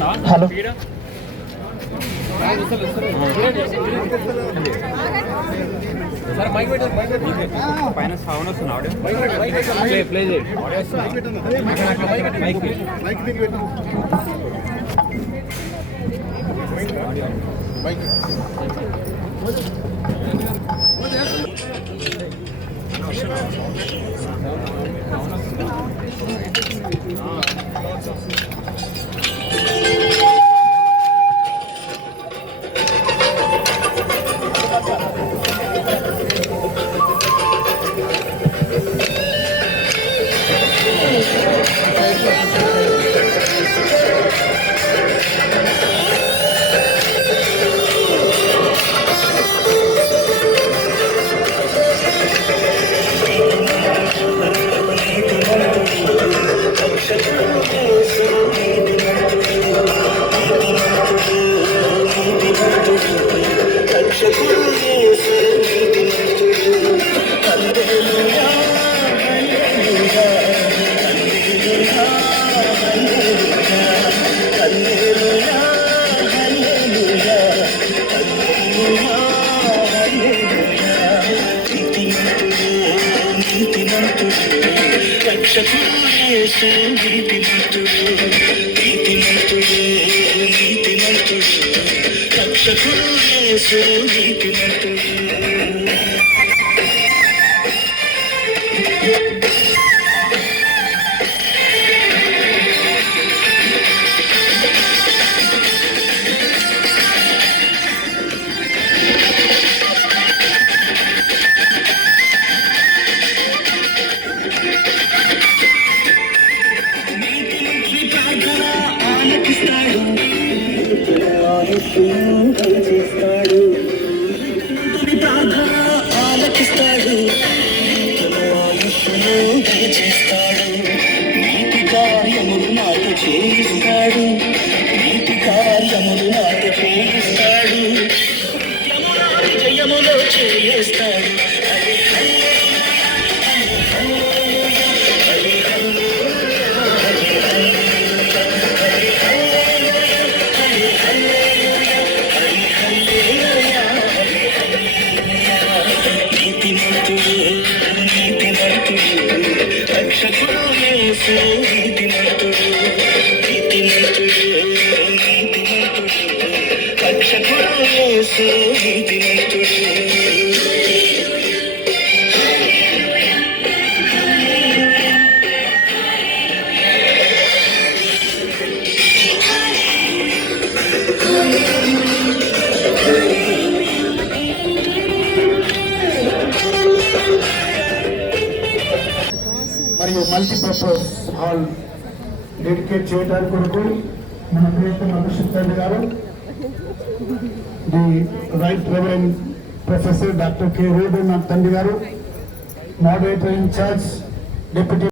hello పైన sound వస్తుంది audio play చేయి ఆలకిస్తాడు చేస్తాడు నీటి కార్యములు నాతో చేయిస్తాడు నీటి కార్యములు నాతో చేయిస్తాడు జయములో చేయిస్తాడు మరియు మల్టీపర్పస్ హాల్ డెడికేట్ చేయడానికి కొరకు మన ప్రియతమ అభిషేక్ రెడ్డి గారు, the right reverend professor doctor K road తండ్రి గారు, మోడరేటర్ ఇన్ఛార్జ్ డిప్యూటీ